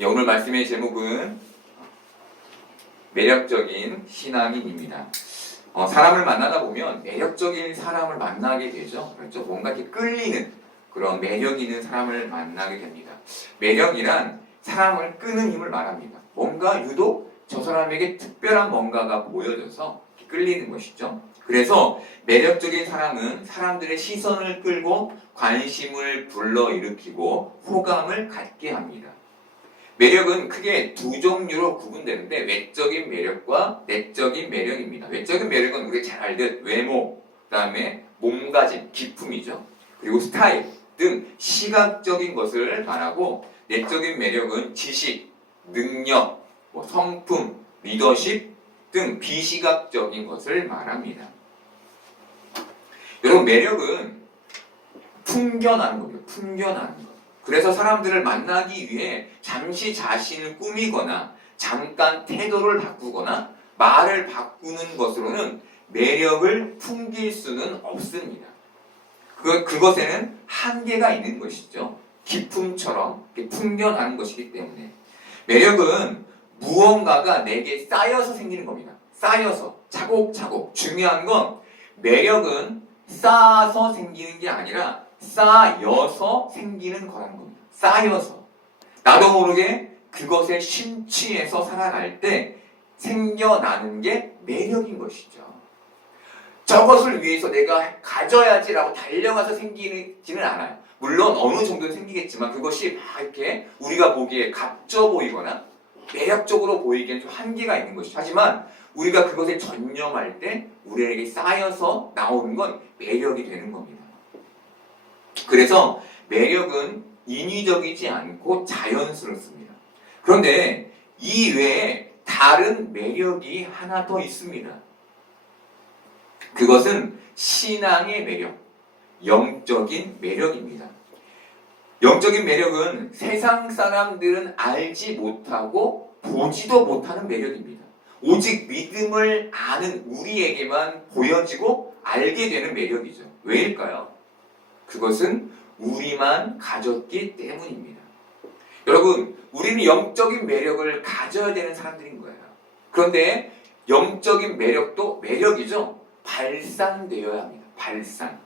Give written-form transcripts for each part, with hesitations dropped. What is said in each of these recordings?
오늘 말씀의 제목은 매력적인 신앙인입니다. 사람을 만나다 보면 매력적인 사람을 만나게 되죠. 그렇죠? 뭔가 이렇게 끌리는 그런 매력 있는 사람을 만나게 됩니다. 매력이란 사람을 끄는 힘을 말합니다. 뭔가 유독 저 사람에게 특별한 뭔가가 보여져서 끌리는 것이죠. 그래서 매력적인 사람은 사람들의 시선을 끌고 관심을 불러일으키고 호감을 갖게 합니다. 매력은 크게 두 종류로 구분되는데 외적인 매력과 내적인 매력입니다. 외적인 매력은 우리가 잘 알듯 외모, 그 다음에 몸가짐, 기품이죠. 그리고 스타일 등 시각적인 것을 말하고 내적인 매력은 지식, 능력, 성품, 리더십 등 비시각적인 것을 말합니다. 여러분, 매력은 풍겨나는 겁니다. 풍겨나는 것. 그래서 사람들을 만나기 위해 잠시 자신을 꾸미거나 잠깐 태도를 바꾸거나 말을 바꾸는 것으로는 매력을 풍길 수는 없습니다. 그것에는 한계가 있는 것이죠. 기품처럼 풍겨나는 것이기 때문에. 매력은 무언가가 내게 쌓여서 생기는 겁니다. 쌓여서 차곡차곡. 중요한 건 매력은 쌓아서 생기는 게 아니라 쌓여서 생기는 거라는 겁니다. 쌓여서. 나도 모르게 그것에 심취해서 살아갈 때 생겨나는 게 매력인 것이죠. 저것을 위해서 내가 가져야지라고 달려가서 생기지는 않아요. 물론 어느 정도는 생기겠지만 그것이 막 이렇게 우리가 보기에 값져 보이거나 매력적으로 보이기엔 좀 한계가 있는 것이죠. 하지만 우리가 그것에 전념할 때 우리에게 쌓여서 나오는 건 매력이 되는 겁니다. 그래서 매력은 인위적이지 않고 자연스럽습니다. 그런데 이 외에 다른 매력이 하나 더 있습니다. 그것은 신앙의 매력, 영적인 매력입니다. 영적인 매력은 세상 사람들은 알지 못하고 보지도 못하는 매력입니다. 오직 믿음을 아는 우리에게만 보여지고 알게 되는 매력이죠. 왜일까요? 그것은 우리만 가졌기 때문입니다. 여러분, 우리는 영적인 매력을 가져야 되는 사람들인 거예요. 그런데 영적인 매력도 매력이죠. 발산되어야 합니다. 발산.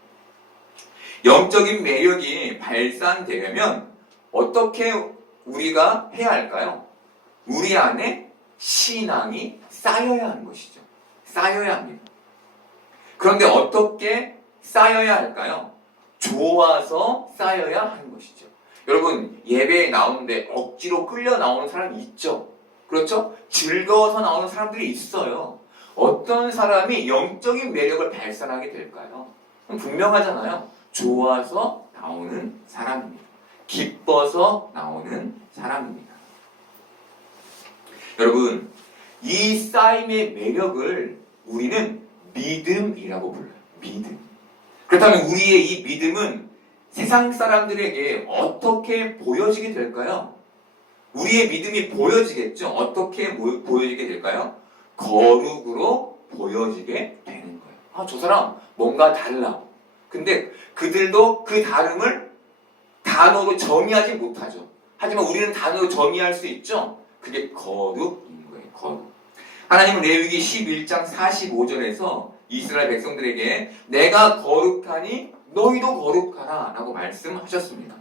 영적인 매력이 발산되려면 어떻게 우리가 해야 할까요? 우리 안에 신앙이 쌓여야 하는 것이죠. 쌓여야 합니다. 그런데 어떻게 쌓여야 할까요? 좋아서 쌓여야 하는 것이죠. 여러분, 예배에 나오는데 억지로 끌려 나오는 사람이 있죠. 그렇죠? 즐거워서 나오는 사람들이 있어요. 어떤 사람이 영적인 매력을 발산하게 될까요? 분명하잖아요. 좋아서 나오는 사람입니다. 기뻐서 나오는 사람입니다. 여러분, 이 쌓임의 매력을 우리는 믿음이라고 불러요. 믿음. 그렇다면 우리의 이 믿음은 세상 사람들에게 어떻게 보여지게 될까요? 우리의 믿음이 보여지겠죠? 어떻게 보여지게 될까요? 거룩으로 보여지게 되는 거예요. 저 사람 뭔가 달라. 근데 그들도 그 다름을 단어로 정의하지 못하죠. 하지만 우리는 단어로 정의할 수 있죠? 그게 거룩인 거예요. 거룩. 하나님은 레위기 11장 45절에서 이스라엘 백성들에게 내가 거룩하니 너희도 거룩하라 라고 말씀하셨습니다.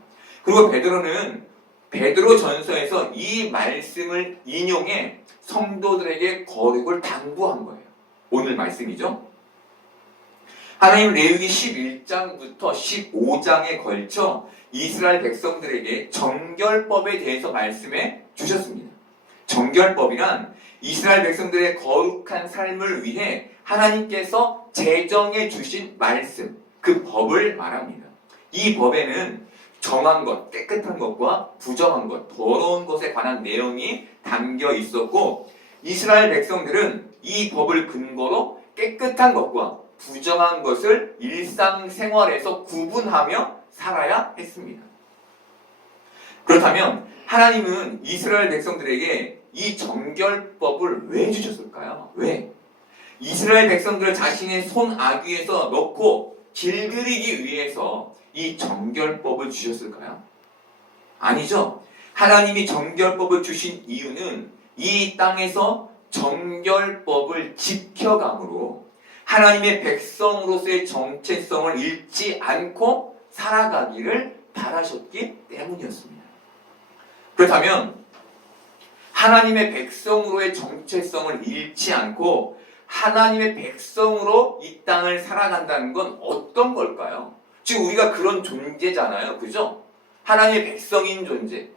그리고 베드로는 베드로전서에서 이 말씀을 인용해 성도들에게 거룩을 당부한 거예요. 오늘 말씀이죠. 하나님은 레위기 11장부터 15장에 걸쳐 이스라엘 백성들에게 정결법에 대해서 말씀해 주셨습니다. 정결법이란 이스라엘 백성들의 거룩한 삶을 위해 하나님께서 제정해 주신 말씀, 그 법을 말합니다. 이 법에는 정한 것, 깨끗한 것과 부정한 것, 더러운 것에 관한 내용이 담겨 있었고 이스라엘 백성들은 이 법을 근거로 깨끗한 것과 부정한 것을 일상생활에서 구분하며 살아야 했습니다. 그렇다면 하나님은 이스라엘 백성들에게 이 정결법을 왜 주셨을까요? 왜? 이스라엘 백성들을 자신의 손아귀에서 넣고 길들이기 위해서 이 정결법을 주셨을까요? 아니죠. 하나님이 정결법을 주신 이유는 이 땅에서 정결법을 지켜감으로 하나님의 백성으로서의 정체성을 잃지 않고 살아가기를 바라셨기 때문이었습니다. 그렇다면 하나님의 백성으로의 정체성을 잃지 않고 하나님의 백성으로 이 땅을 살아간다는 건 어떤 걸까요? 지금 우리가 그런 존재잖아요. 그죠? 하나님의 백성인 존재.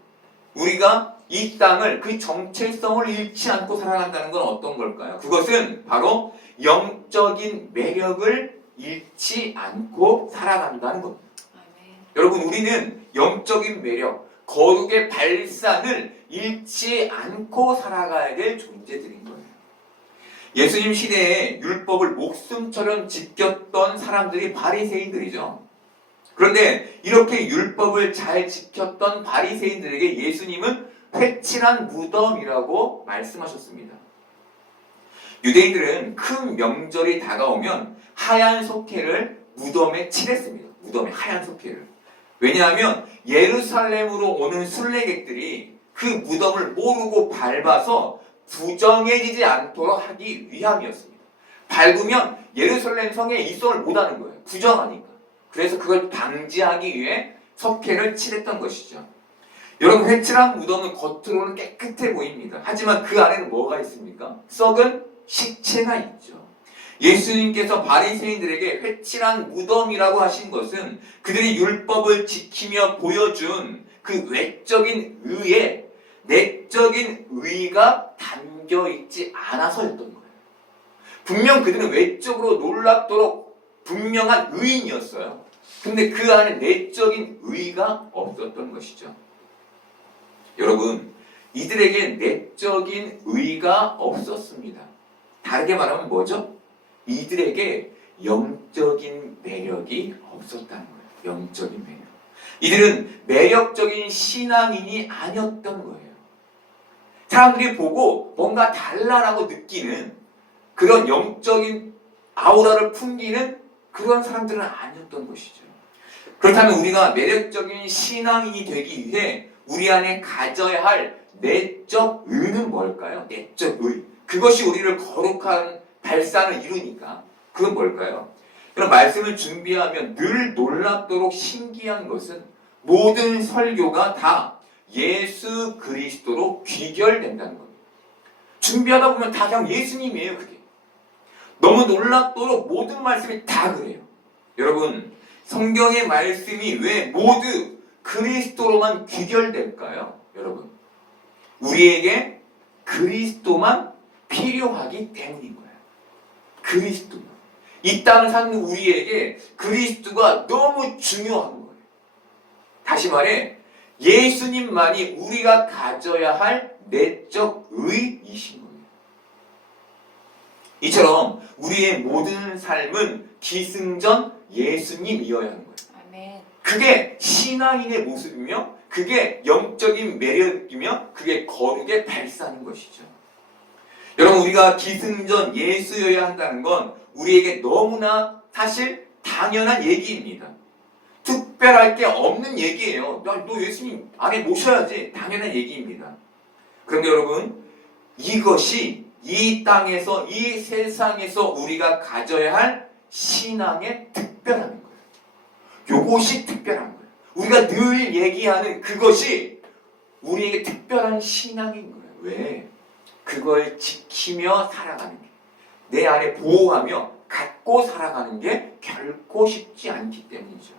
우리가 이 땅을 그 정체성을 잃지 않고 살아간다는 건 어떤 걸까요? 그것은 바로 영적인 매력을 잃지 않고 살아간다는 겁니다. 여러분, 우리는 영적인 매력, 거룩의 발산을 잃지 않고 살아가야 될 존재들인 거예요. 예수님 시대에 율법을 목숨처럼 지켰던 사람들이 바리새인들이죠. 그런데 이렇게 율법을 잘 지켰던 바리새인들에게 예수님은 회칠한 무덤이라고 말씀하셨습니다. 유대인들은 큰 명절이 다가오면 하얀 석회를 무덤에 칠했습니다. 무덤에 하얀 석회를. 왜냐하면 예루살렘으로 오는 순례객들이 그 무덤을 모르고 밟아서 부정해지지 않도록 하기 위함이었습니다. 밟으면 예루살렘 성에 입성을 못하는 거예요. 부정하니까. 그래서 그걸 방지하기 위해 석회를 칠했던 것이죠. 여러분, 회칠한 무덤은 겉으로는 깨끗해 보입니다. 하지만 그 안에는 뭐가 있습니까? 썩은 식체가 있죠. 예수님께서 바리새인들에게 회칠한 무덤이라고 하신 것은 그들이 율법을 지키며 보여준 그 외적인 의에 내적인 의가 담겨있지 않아서였던 거예요. 분명 그들은 외적으로 놀랍도록 분명한 의인이었어요. 근데 그 안에 내적인 의가 없었던 것이죠. 여러분, 이들에게 내적인 의가 없었습니다. 다르게 말하면 뭐죠? 이들에게 영적인 매력이 없었다는 거예요. 영적인 매력. 이들은 매력적인 신앙인이 아니었던 거예요. 사람들이 보고 뭔가 달라라고 느끼는 그런 영적인 아우라를 풍기는 그런 사람들은 아니었던 것이죠. 그렇다면 우리가 매력적인 신앙인이 되기 위해 우리 안에 가져야 할 내적 의는 뭘까요? 내적 의. 그것이 우리를 거룩한 발산을 이루니까 그건 뭘까요? 그럼 말씀을 준비하면 늘 놀랍도록 신기한 것은 모든 설교가 다 예수 그리스도로 귀결된다는 겁니다. 준비하다 보면 다 그냥 예수님이에요. 그게 너무 놀랍도록 모든 말씀이 다 그래요. 여러분, 성경의 말씀이 왜 모두 그리스도로만 귀결될까요? 여러분, 우리에게 그리스도만 필요하기 때문인 거예요. 그리스도만. 이 땅을 사는 우리에게 그리스도가 너무 중요한 거예요. 다시 말해, 예수님만이 우리가 가져야 할 내적 의이신 거예요. 이처럼 우리의 모든 삶은 기승전 예수님이어야 하는 거예요. 아멘. 그게 신앙인의 모습이며 그게 영적인 매력이며 그게 거룩의 발산인 것이죠. 여러분, 우리가 기승전 예수여야 한다는 건 우리에게 너무나 사실 당연한 얘기입니다. 특별할 게 없는 얘기예요. 너 예수님 안에 모셔야지. 당연한 얘기입니다. 그런데 여러분, 이것이 이 땅에서 이 세상에서 우리가 가져야 할 신앙의 특별함인 거예요. 요것이 특별한 거예요. 우리가 늘 얘기하는 그것이 우리에게 특별한 신앙인 거예요. 왜? 그걸 지키며 살아가는 게, 내 안에 보호하며 갖고 살아가는 게 결코 쉽지 않기 때문이죠.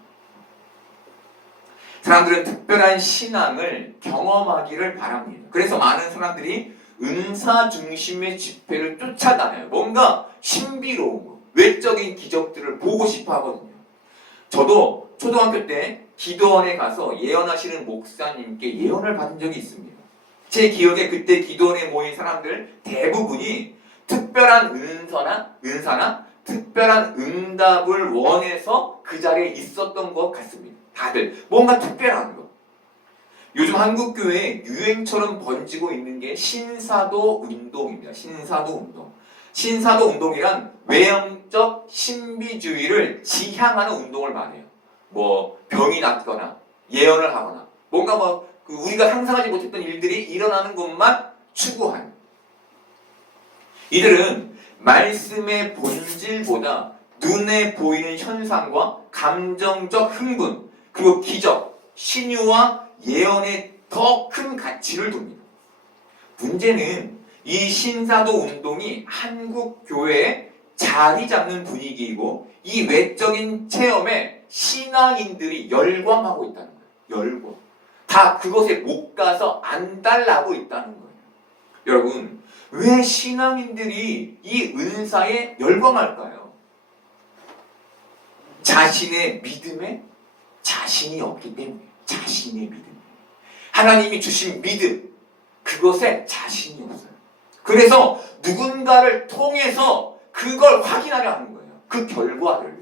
사람들은 특별한 신앙을 경험하기를 바랍니다. 그래서 많은 사람들이 은사 중심의 집회를 쫓아다녀요. 뭔가 신비로운 거, 외적인 기적들을 보고 싶어 하거든요. 저도 초등학교 때 기도원에 가서 예언하시는 목사님께 예언을 받은 적이 있습니다. 제 기억에 그때 기도원에 모인 사람들 대부분이 특별한 은사나 특별한 응답을 원해서 그 자리에 있었던 것 같습니다. 다들 뭔가 특별한 거. 요즘 한국교회에 유행처럼 번지고 있는 게 신사도 운동입니다. 신사도 운동. 신사도 운동이란 외형적 신비주의를 지향하는 운동을 말해요. 뭐 병이 낫거나 예언을 하거나 뭔가 뭐 우리가 상상하지 못했던 일들이 일어나는 것만 추구하는, 이들은 말씀의 본질보다 눈에 보이는 현상과 감정적 흥분, 그리고 기적, 신유와 예언에 더 큰 가치를 둡니다. 문제는 이 신사도 운동이 한국 교회에 자리 잡는 분위기이고, 이 외적인 체험에 신앙인들이 열광하고 있다는 거예요. 열광. 다 그것에 못 가서 안달나고 있다는 거예요. 여러분, 왜 신앙인들이 이 은사에 열광할까요? 자신의 믿음에 자신이 없기 때문에. 자신의 믿음. 하나님이 주신 믿음, 그것에 자신이 없어요. 그래서 누군가를 통해서 그걸 확인하려 하는 거예요. 그 결과를.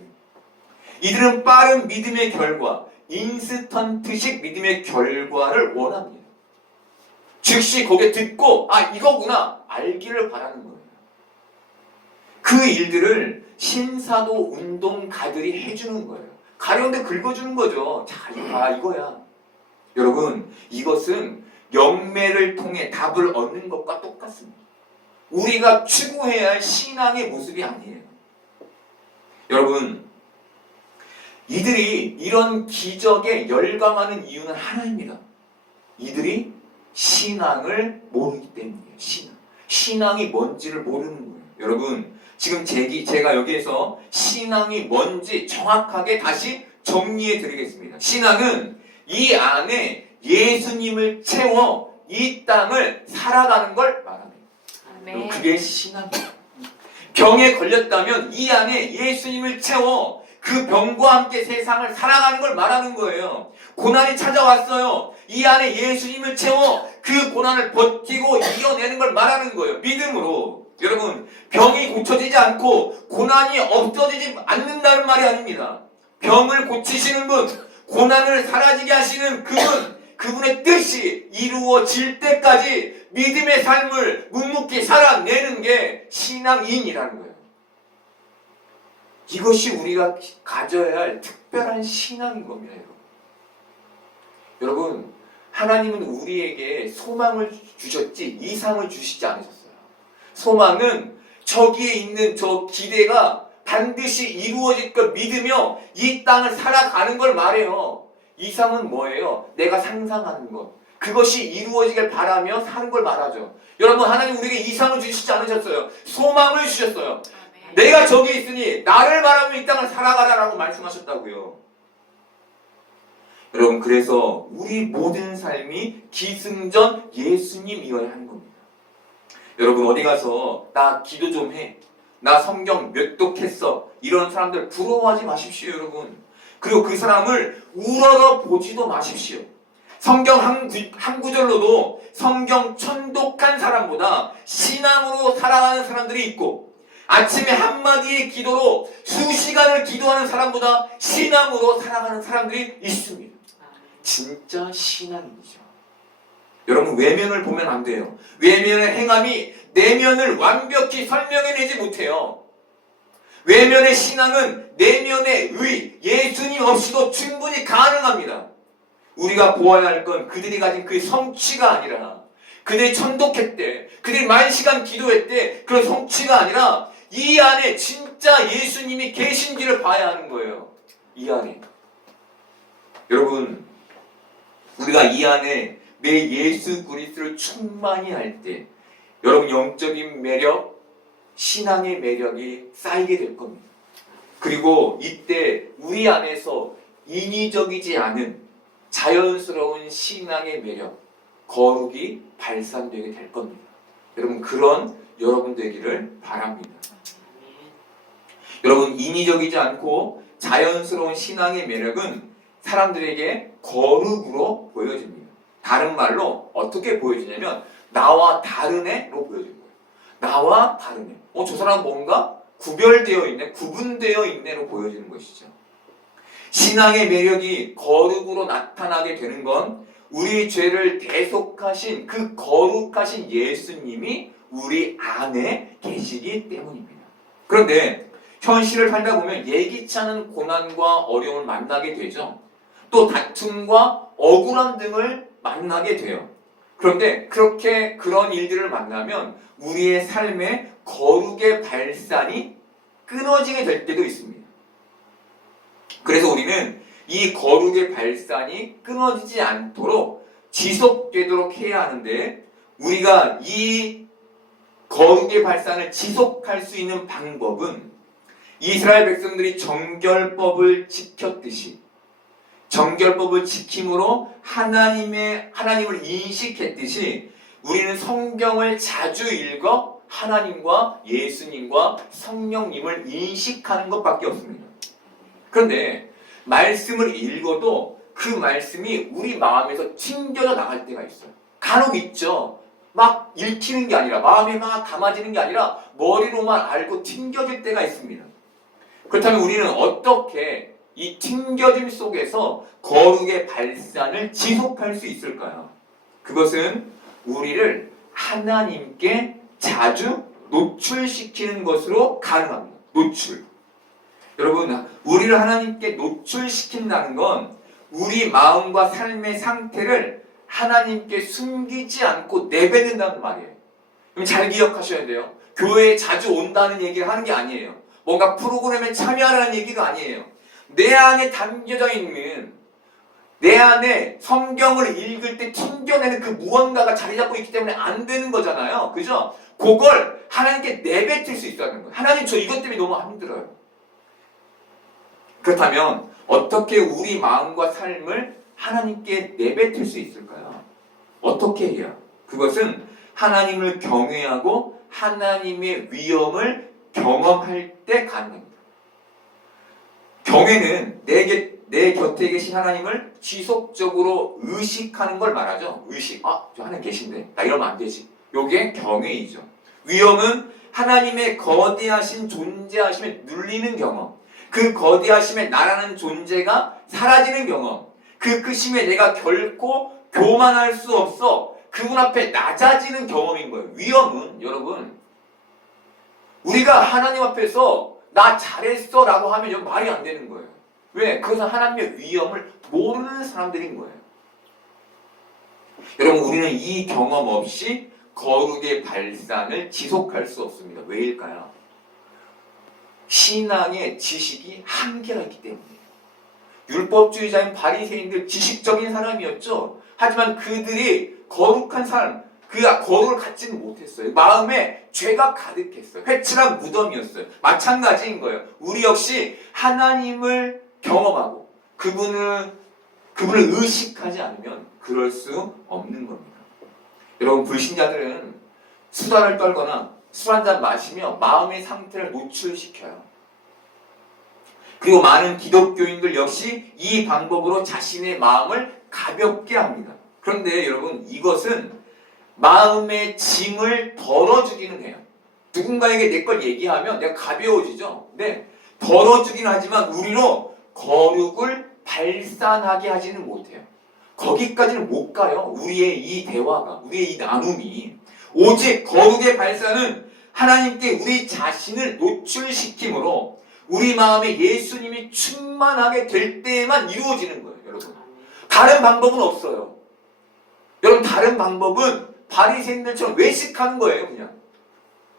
이들은 빠른 믿음의 결과, 인스턴트식 믿음의 결과를 원합니다. 즉시 거기에 듣고 이거구나 알기를 바라는 거예요. 그 일들을 신사도 운동가들이 해주는 거예요. 가려운데 긁어주는 거죠. 자, 이거야. 여러분, 이것은 영매를 통해 답을 얻는 것과 똑같습니다. 우리가 추구해야 할 신앙의 모습이 아니에요. 여러분, 이들이 이런 기적에 열광하는 이유는 하나입니다. 이들이 신앙을 모르기 때문이에요. 신앙이 뭔지를 모르는 거예요. 여러분, 지금 제가 여기에서 신앙이 뭔지 정확하게 다시 정리해 드리겠습니다. 신앙은 이 안에 예수님을 채워 이 땅을 살아가는 걸 말합니다. 아멘. 그게 신앙이에요. 병에 걸렸다면 이 안에 예수님을 채워 그 병과 함께 세상을 살아가는 걸 말하는 거예요. 고난이 찾아왔어요. 이 안에 예수님을 채워 그 고난을 버티고 이겨내는 걸 말하는 거예요. 믿음으로. 여러분, 병이 고쳐지지 않고 고난이 없어지지 않는다는 말이 아닙니다. 병을 고치시는 분, 고난을 사라지게 하시는 그분의 뜻이 이루어질 때까지 믿음의 삶을 묵묵히 살아내는 게 신앙인이라는 거예요. 이것이 우리가 가져야 할 특별한 신앙인 겁니다, 여러분. 여러분, 하나님은 우리에게 소망을 주셨지 이상을 주시지 않으셨어요. 소망은 저기에 있는 저 기대가 반드시 이루어질 걸 믿으며 이 땅을 살아가는 걸 말해요. 이상은 뭐예요? 내가 상상하는 것. 그것이 이루어지길 바라며 사는 걸 말하죠. 여러분, 하나님 우리에게 이상을 주시지 않으셨어요. 소망을 주셨어요. 아멘. 내가 저기 있으니 나를 바라며 이 땅을 살아가라라고 말씀하셨다고요. 여러분, 그래서 우리 모든 삶이 기승전 예수님이어야 하는 겁니다. 여러분, 어디 가서 나 기도 좀 해, 나 성경 몇 독했어, 이런 사람들 부러워하지 마십시오, 여러분. 그리고 그 사람을 우러러 보지도 마십시오. 성경 한 구절로도 성경 천독한 사람보다 신앙으로 살아가는 사람들이 있고, 아침에 한마디의 기도로 수시간을 기도하는 사람보다 신앙으로 살아가는 사람들이 있습니다. 진짜 신앙이죠. 여러분, 외면을 보면 안 돼요. 외면의 행함이 내면을 완벽히 설명해내지 못해요. 외면의 신앙은 내면의 의, 예수님 없이도 충분히 가능합니다. 우리가 보아야 할 건 그들이 가진 그 성취가 아니라, 그들이 천독했대, 그들이 만시간 기도했대, 그런 성취가 아니라 이 안에 진짜 예수님이 계신지를 봐야 하는 거예요. 이 안에. 여러분, 우리가 이 안에 내 예수 그리스도를 충만히 할 때 여러분, 영적인 매력, 신앙의 매력이 쌓이게 될 겁니다. 그리고 이때 우리 안에서 인위적이지 않은 자연스러운 신앙의 매력, 거룩이 발산되게 될 겁니다. 여러분, 그런 여러분 되기를 바랍니다. 여러분, 인위적이지 않고 자연스러운 신앙의 매력은 사람들에게 거룩으로 보여집니다. 다른 말로 어떻게 보여지냐면 나와 다른 애로 보여지는 거예요. 나와 다른 애. 저 사람은 뭔가 구별되어 있네, 구분되어 있네로 보여지는 것이죠. 신앙의 매력이 거룩으로 나타나게 되는 건 우리 죄를 대속하신 그 거룩하신 예수님이 우리 안에 계시기 때문입니다. 그런데 현실을 살다 보면 예기치 않은 고난과 어려움을 만나게 되죠. 또 다툼과 억울함 등을 만나게 돼요. 그런데 그렇게 그런 일들을 만나면 우리의 삶에 거룩의 발산이 끊어지게 될 때도 있습니다. 그래서 우리는 이 거룩의 발산이 끊어지지 않도록 지속되도록 해야 하는데, 우리가 이 거룩의 발산을 지속할 수 있는 방법은 이스라엘 백성들이 정결법을 지켰듯이, 정결법을 지킴으로 하나님을 인식했듯이 우리는 성경을 자주 읽어 하나님과 예수님과 성령님을 인식하는 것밖에 없습니다. 그런데 말씀을 읽어도 그 말씀이 우리 마음에서 튕겨져 나갈 때가 있어요. 간혹 있죠. 막 읽히는 게 아니라, 마음에 막 담아지는 게 아니라 머리로만 알고 튕겨질 때가 있습니다. 그렇다면 우리는 어떻게 이 튕겨짐 속에서 거룩의 발산을 지속할 수 있을까요? 그것은 우리를 하나님께 자주 노출시키는 것으로 가능합니다. 노출. 여러분, 우리를 하나님께 노출시킨다는 건 우리 마음과 삶의 상태를 하나님께 숨기지 않고 내뱉는다는 말이에요. 그럼 잘 기억하셔야 돼요. 교회에 자주 온다는 얘기를 하는 게 아니에요. 뭔가 프로그램에 참여하라는 얘기가 아니에요. 내 안에 담겨져 있는, 내 안에 성경을 읽을 때 튕겨내는 그 무언가가 자리 잡고 있기 때문에 안 되는 거잖아요. 그죠? 그걸 하나님께 내뱉을 수 있어야 하는 거예요. 하나님, 저 이것 때문에 너무 힘들어요. 그렇다면 어떻게 우리 마음과 삶을 하나님께 내뱉을 수 있을까요? 어떻게 해야? 그것은 하나님을 경외하고 하나님의 위엄을 경험할 때 가능합니다. 경외는 내 곁에 계신 하나님을 지속적으로 의식하는 걸 말하죠. 의식. 저 하나님 계신데 나 이러면 안 되지. 요게 경외이죠. 위엄은 하나님의 거대하신 존재하심에 눌리는 경험. 그 거대하심에 나라는 존재가 사라지는 경험. 그 크심에 내가 결코 교만할 수 없어 그분 앞에 낮아지는 경험인 거예요. 위엄은 여러분, 우리가 하나님 앞에서 나 잘했어 라고 하면 여기 말이 안 되는 거예요. 왜? 그것은 하나님의 위엄을 모르는 사람들인 거예요. 여러분, 우리는 이 경험 없이 거룩의 발산을 지속할 수 없습니다. 왜일까요? 신앙의 지식이 한계가 있기 때문이에요. 율법주의자인 바리새인들 지식적인 사람이었죠. 하지만 그들이 거룩한 삶, 그 거룩을 갖지는 못했어요. 마음에 죄가 가득했어요. 회칠한 무덤이었어요. 마찬가지인 거예요. 우리 역시 하나님을 경험하고 그분을 의식하지 않으면 그럴 수 없는 겁니다. 여러분, 불신자들은 수다를 떨거나 술 한잔 마시며 마음의 상태를 노출시켜요. 그리고 많은 기독교인들 역시 이 방법으로 자신의 마음을 가볍게 합니다. 그런데 여러분, 이것은 마음의 짐을 덜어주기는 해요. 누군가에게 내 걸 얘기하면 내가 가벼워지죠. 네, 덜어주긴 하지만 우리로 거룩을 발산하게 하지는 못해요. 거기까지는 못 가요. 우리의 이 대화가, 우리의 이 나눔이. 오직 거룩의 발산은 하나님께 우리 자신을 노출시킴으로 우리 마음에 예수님이 충만하게 될 때에만 이루어지는 거예요. 여러분, 다른 방법은 없어요. 여러분, 다른 방법은 바리새인들처럼 외식하는 거예요. 그냥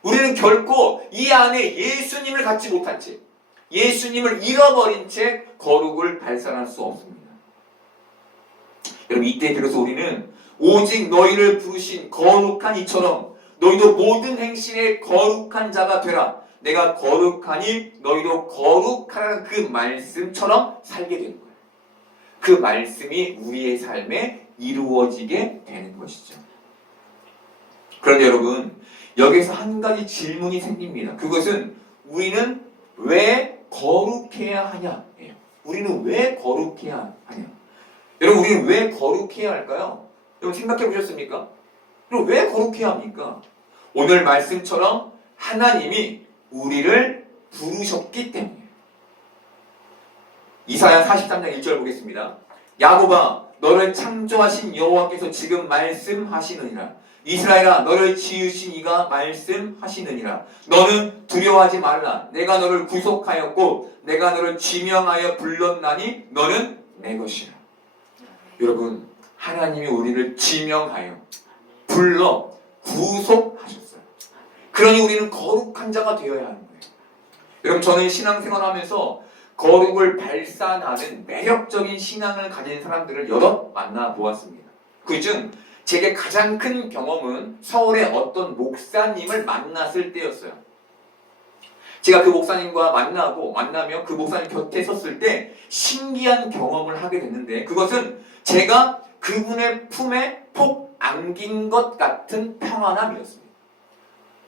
우리는 결코 이 안에 예수님을 갖지 못한 채, 예수님을 잃어버린 채 거룩을 발산할 수 없습니다. 여러분, 이때 들어서 우리는 오직 너희를 부르신 거룩한 이처럼 너희도 모든 행실에 거룩한 자가 되라. 내가 거룩하니 너희도 거룩하라는 그 말씀처럼 살게 되는 거예요. 그 말씀이 우리의 삶에 이루어지게 되는 것이죠. 그런데 여러분, 여기서 한 가지 질문이 생깁니다. 그것은 우리는 왜 거룩해야 하냐예요. 우리는 왜 거룩해야 하냐? 여러분, 우리는 왜 거룩해야 할까요? 여러분, 생각해 보셨습니까? 그럼 왜 거룩해야 합니까? 오늘 말씀처럼 하나님이 우리를 부르셨기 때문에. 이사야 43장 1절 보겠습니다. 야곱아, 너를 창조하신 여호와께서 지금 말씀하시느니라. 이스라엘아, 너를 지으신 이가 말씀하시느니라. 너는 두려워하지 말라. 내가 너를 구속하였고 내가 너를 지명하여 불렀나니 너는 내 것이라. 여러분, 하나님이 우리를 지명하여 불러 구속하셨어요. 그러니 우리는 거룩한 자가 되어야 하는 거예요. 여러분, 저는 신앙생활하면서 거룩을 발산하는 매력적인 신앙을 가진 사람들을 여럿 만나보았습니다. 그중 제게 가장 큰 경험은 서울의 어떤 목사님을 만났을 때였어요. 제가 그 목사님과 만나며 그 목사님 곁에 섰을 때 신기한 경험을 하게 됐는데, 그것은 제가 그분의 품에 폭 안긴 것 같은 평안함이었습니다.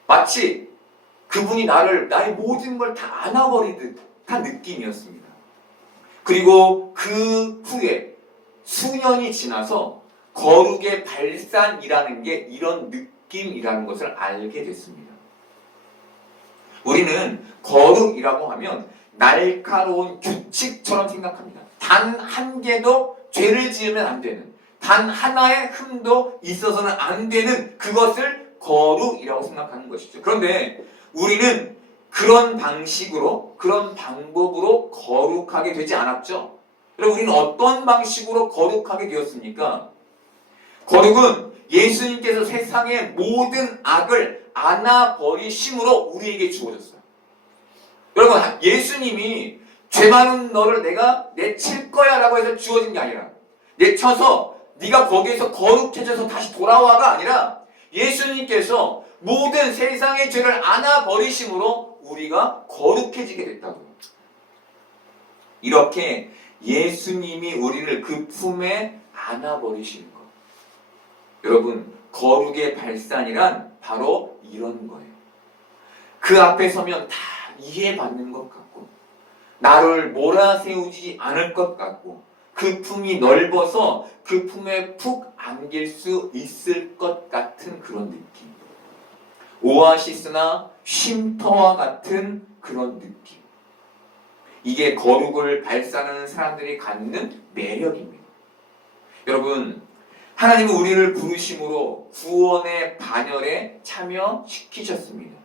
마치 그분이 나의 모든 걸 다 안아버린 듯한 느낌이었습니다. 그리고 그 후에 수년이 지나서 거룩의 발산이라는 게 이런 느낌이라는 것을 알게 됐습니다. 우리는 거룩이라고 하면 날카로운 규칙처럼 생각합니다. 단 한 개도 죄를 지으면 안 되는, 단 하나의 흠도 있어서는 안 되는 그것을 거룩이라고 생각하는 것이죠. 그런데 우리는 그런 방식으로, 그런 방법으로 거룩하게 되지 않았죠. 여러분, 우리는 어떤 방식으로 거룩하게 되었습니까? 거룩은 예수님께서 세상의 모든 악을 안아버리심으로 우리에게 주어졌어요. 여러분, 예수님이 죄 많은 너를 내가 내칠 거야 라고 해서 주어진 게 아니라, 내쳐서 네가 거기에서 거룩해져서 다시 돌아와가 아니라, 예수님께서 모든 세상의 죄를 안아버리심으로 우리가 거룩해지게 됐다고요. 이렇게 예수님이 우리를 그 품에 안아버리시는 것. 여러분, 거룩의 발산이란 바로 이런 거예요. 그 앞에 서면 다 이해받는 것 같고, 나를 몰아세우지 않을 것 같고, 그 품이 넓어서 그 품에 푹 안길 수 있을 것 같은 그런 느낌. 오아시스나 쉼터와 같은 그런 느낌. 이게 거룩을 발산하는 사람들이 갖는 매력입니다. 여러분, 하나님은 우리를 부르심으로 구원의 반열에 참여시키셨습니다.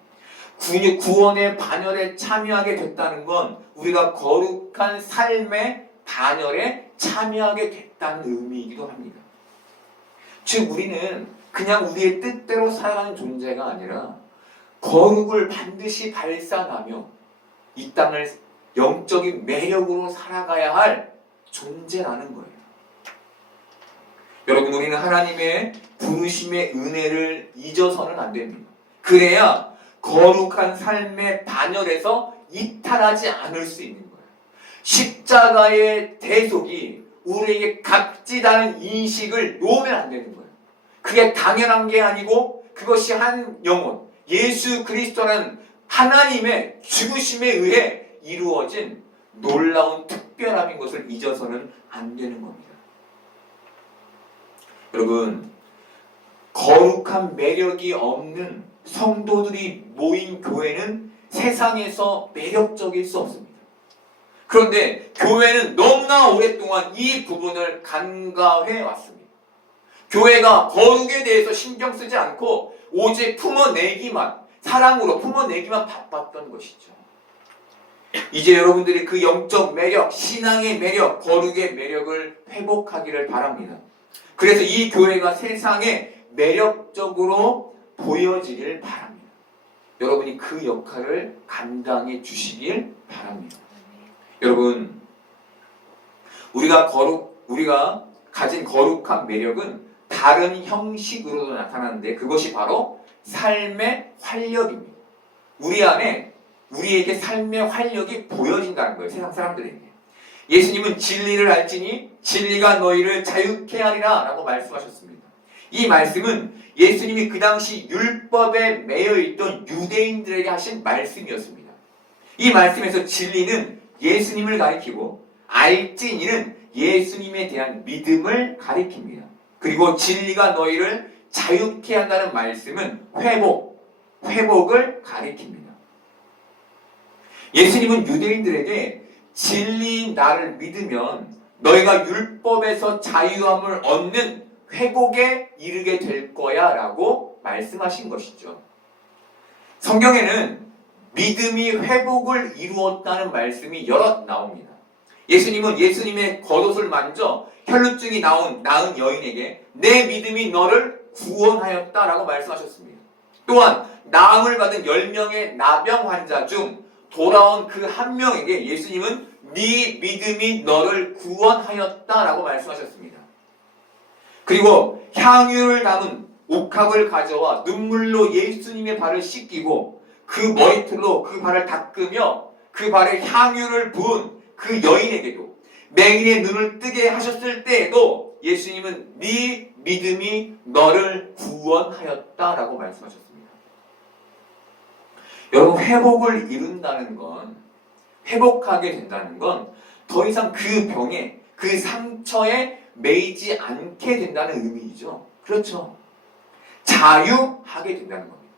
구원의 반열에 참여하게 됐다는 건 우리가 거룩한 삶의 반열에 참여하게 됐다는 의미이기도 합니다. 즉, 우리는 그냥 우리의 뜻대로 살아가는 존재가 아니라 거룩을 반드시 발산하며 이 땅을 영적인 매력으로 살아가야 할 존재라는 거예요. 여러분, 우리는 하나님의 부르심의 은혜를 잊어서는 안 됩니다. 그래야 거룩한 삶의 반열에서 이탈하지 않을 수 있는 거예요. 십자가의 대속이 우리에게 값지다는 인식을 놓으면 안 되는 거예요. 그게 당연한 게 아니고 그것이 한 영혼, 예수 그리스도라는 하나님의 죽으심에 의해 이루어진 놀라운 특별함인 것을 잊어서는 안 되는 겁니다. 여러분, 거룩한 매력이 없는 성도들이 모인 교회는 세상에서 매력적일 수 없습니다. 그런데 교회는 너무나 오랫동안 이 부분을 간과해 왔습니다. 교회가 거룩에 대해서 신경 쓰지 않고 오직 품어내기만, 사랑으로 품어내기만 바빴던 것이죠. 이제 여러분들이 그 영적 매력, 신앙의 매력, 거룩의 매력을 회복하기를 바랍니다. 그래서 이 교회가 세상에 매력적으로 보여지길 바랍니다. 여러분이 그 역할을 감당해 주시길 바랍니다. 여러분, 우리가 가진 거룩한 매력은 다른 형식으로도 나타나는데 그것이 바로 삶의 활력입니다. 우리 안에 우리에게 삶의 활력이 보여진다는 거예요. 세상 사람들에게. 예수님은 진리를 알지니 진리가 너희를 자유케 하리라 라고 말씀하셨습니다. 이 말씀은 예수님이 그 당시 율법에 매여있던 유대인들에게 하신 말씀이었습니다. 이 말씀에서 진리는 예수님을 가리키고 알지니는 예수님에 대한 믿음을 가리킵니다. 그리고 진리가 너희를 자유케 한다는 말씀은 회복을 가리킵니다. 예수님은 유대인들에게 진리인 나를 믿으면 너희가 율법에서 자유함을 얻는 회복에 이르게 될 거야 라고 말씀하신 것이죠. 성경에는 믿음이 회복을 이루었다는 말씀이 여럿 나옵니다. 예수님은 예수님의 겉옷을 만져 혈루증이 나은 여인에게 내 믿음이 너를 구원하였다라고 말씀하셨습니다. 또한 나음을 받은 10명의 나병 환자 중 돌아온 그 한 명에게 예수님은 네 믿음이 너를 구원하였다라고 말씀하셨습니다. 그리고 향유를 담은 옥합을 가져와 눈물로 예수님의 발을 씻기고 그 머리털로 그 발을 닦으며 그 발에 향유를 부은 그 여인에게도 맹인의 눈을 뜨게 하셨을 때에도 예수님은 네 믿음이 너를 구원하였다라고 말씀하셨습니다. 여러분, 회복을 이룬다는 건, 회복하게 된다는 건 더 이상 그 병에, 그 상처에 매이지 않게 된다는 의미이죠. 그렇죠. 자유하게 된다는 겁니다.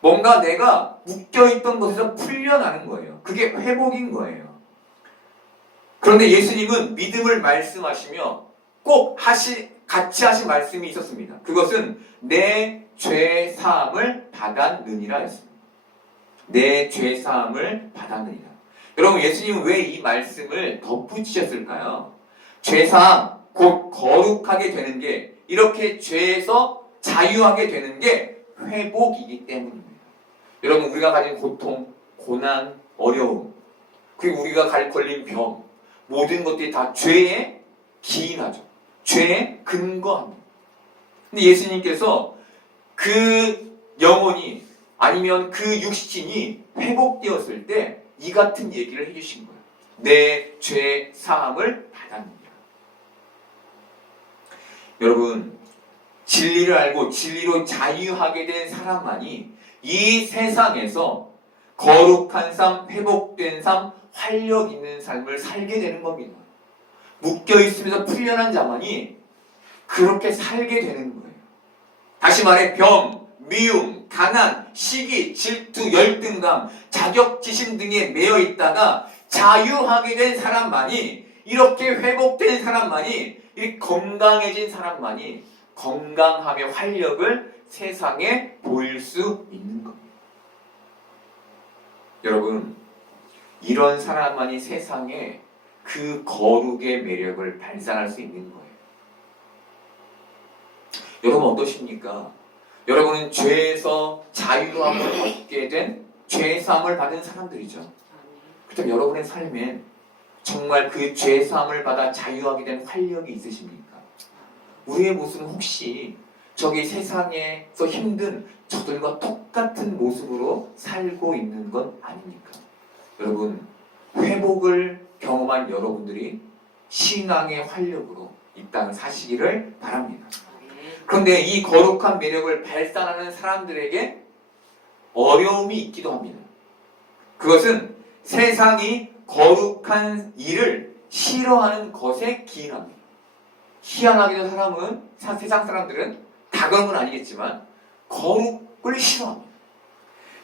뭔가 내가 묶여있던 것에서 풀려나는 거예요. 그게 회복인 거예요. 그런데 예수님은 믿음을 말씀하시며 꼭 같이 하신 말씀이 있었습니다. 그것은 내 죄 사함을 받았느니라 했습니다. 내 죄 사함을 받았느니라. 여러분, 예수님은 왜 이 말씀을 덧붙이셨을까요? 죄 사함, 곧 거룩하게 되는 게, 이렇게 죄에서 자유하게 되는 게 회복이기 때문입니다. 여러분, 우리가 가진 고통, 고난, 어려움, 그리고 우리가 걸린 병, 모든 것들이 다 죄에 기인하죠. 죄에 근거합니다. 근데 예수님께서 그 영혼이 아니면 그 육신이 회복되었을 때 이 같은 얘기를 해주신 거예요. 내 죄 사함을 받았느니라. 여러분, 진리를 알고 진리로 자유하게 된 사람만이 이 세상에서 거룩한 삶, 회복된 삶, 활력 있는 삶을 살게 되는 겁니다. 묶여있으면서 풀려난 자만이 그렇게 살게 되는 거예요. 다시 말해, 병, 미움, 가난, 시기, 질투, 열등감, 자격지심 등에 매여 있다가 자유하게 된 사람만이, 이렇게 회복된 사람만이, 이 건강해진 사람만이 건강함의 활력을 세상에 보일 수 있는 겁니다. 여러분, 이런 사람만이 세상에 그 거룩의 매력을 발산할 수 있는 거예요. 여러분, 어떠십니까? 여러분은 죄에서 자유함을 얻게 된 죄사함을 받은 사람들이죠. 그렇다면 여러분의 삶엔 정말 그 죄사함을 받아 자유하게 된 활력이 있으십니까? 우리의 모습은 혹시 저기 세상에서 힘든 저들과 똑같은 모습으로 살고 있는 건 아닙니까? 여러분, 회복을 경험한 여러분들이 신앙의 활력으로 이 땅을 사시기를 바랍니다. 그런데 이 거룩한 매력을 발산하는 사람들에게 어려움이 있기도 합니다. 그것은 세상이 거룩한 일을 싫어하는 것에 기인합니다. 희한하게도 세상 사람들은 다 그런 건 아니겠지만 거룩을 싫어합니다.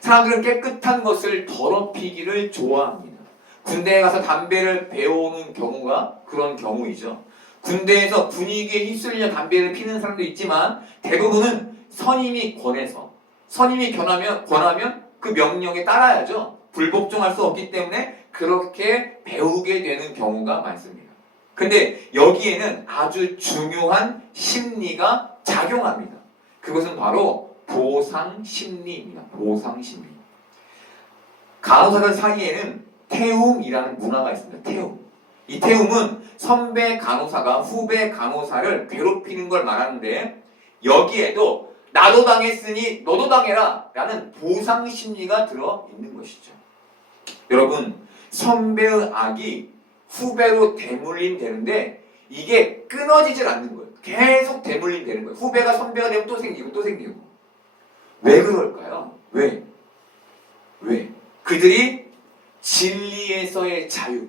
사람들은 깨끗한 것을 더럽히기를 좋아합니다. 군대에 가서 담배를 배워오는 경우가 그런 경우이죠. 군대에서 분위기에 휩쓸려 담배를 피는 사람도 있지만 대부분은 선임이 권하면 그 명령에 따라야죠. 불복종할 수 없기 때문에 그렇게 배우게 되는 경우가 많습니다. 근데 여기에는 아주 중요한 심리가 작용합니다. 그것은 바로 보상심리입니다. 보상심리. 간호사들 사이에는 태움이라는 문화가 있습니다. 태움. 이 태움은 선배 간호사가 후배 간호사를 괴롭히는 걸 말하는데, 여기에도 나도 당했으니 너도 당해라 라는 보상심리가 들어있는 것이죠. 여러분, 선배의 악이 후배로 대물림 되는데 이게 끊어지질 않는 거예요. 계속 대물림 되는 거예요. 후배가 선배가 되면 또 생기고 또 생기고. 왜 그럴까요? 왜? 그들이 진리에서의 자유,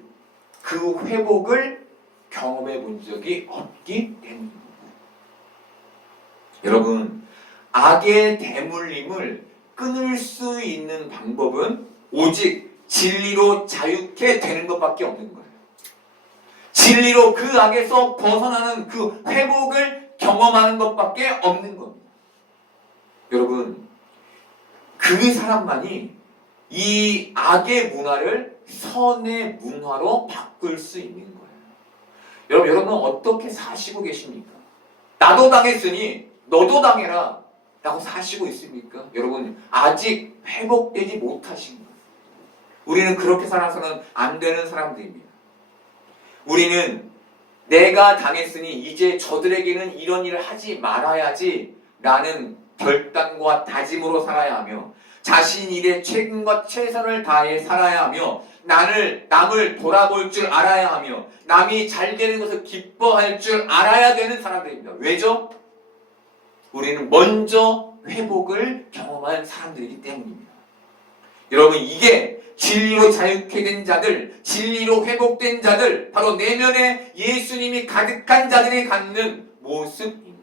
그 회복을 경험해 본 적이 없기 때문입니다. 여러분, 악의 대물림을 끊을 수 있는 방법은 오직 진리로 자유케 되는 것밖에 없는 거예요. 진리로 그 악에서 벗어나는 그 회복을 경험하는 것밖에 없는 겁니다. 여러분, 그 사람만이 이 악의 문화를 선의 문화로 바꿀 수 있는 거예요. 여러분은 어떻게 사시고 계십니까? 나도 당했으니 너도 당해라 라고 사시고 있습니까? 여러분 아직 회복되지 못하신 거예요. 우리는 그렇게 살아서는 안 되는 사람들입니다. 우리는 내가 당했으니 이제 저들에게는 이런 일을 하지 말아야지 라는 결단과 다짐으로 살아야 하며 자신 일에 책임과 최선을 다해 살아야 하며 남을 돌아볼 줄 알아야 하며 남이 잘 되는 것을 기뻐할 줄 알아야 되는 사람들입니다. 왜죠? 우리는 먼저 회복을 경험한 사람들이기 때문입니다. 여러분 이게 진리로 자유케 된 자들, 진리로 회복된 자들, 바로 내면에 예수님이 가득한 자들이 갖는 모습인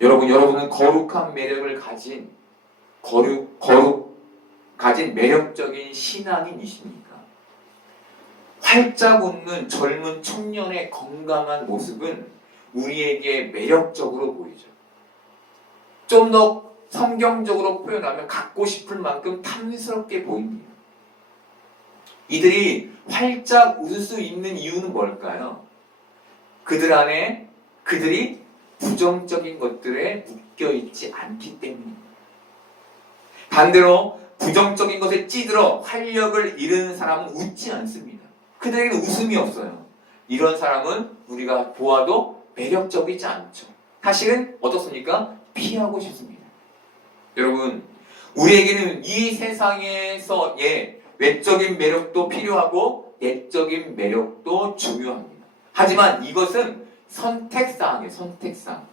거예요. 여러분은 거룩한 매력을 가진 가진 매력적인 신앙인이십니까? 활짝 웃는 젊은 청년의 건강한 모습은 우리에게 매력적으로 보이죠. 좀 더 성경적으로 표현하면 갖고 싶을 만큼 탐스럽게 보입니다. 이들이 활짝 웃을 수 있는 이유는 뭘까요? 그들 안에 그들이 부정적인 것들에 묶여있지 않기 때문입니다. 반대로 부정적인 것에 찌들어 활력을 잃은 사람은 웃지 않습니다. 그들에게는 웃음이 없어요. 이런 사람은 우리가 보아도 매력적이지 않죠. 사실은 어떻습니까? 피하고 싶습니다. 여러분, 우리에게는 이 세상에서의 외적인 매력도 필요하고 내적인 매력도 중요합니다. 하지만 이것은 선택사항이에요. 선택사항.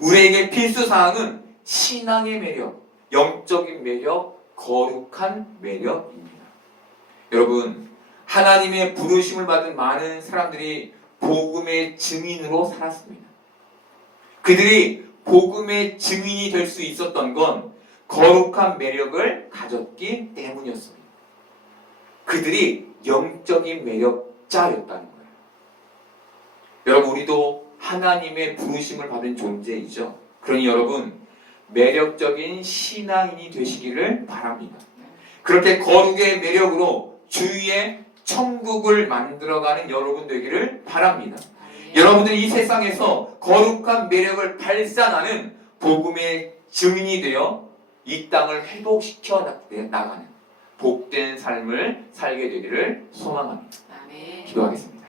우리에게 필수사항은 신앙의 매력, 영적인 매력, 거룩한 매력입니다. 여러분, 하나님의 부르심을 받은 많은 사람들이 복음의 증인으로 살았습니다. 그들이 복음의 증인이 될 수 있었던 건 거룩한 매력을 가졌기 때문이었습니다. 그들이 영적인 매력자였다는 거예요. 여러분, 우리도 하나님의 부르심을 받은 존재이죠. 그러니 여러분, 매력적인 신앙인이 되시기를 바랍니다. 그렇게 거룩의 매력으로 주위에 천국을 만들어가는 여러분 되기를 바랍니다. 여러분들이 이 세상에서 거룩한 매력을 발산하는 복음의 증인이 되어 이 땅을 회복시켜 나가는 복된 삶을 살게 되기를 소망합니다. 기도하겠습니다.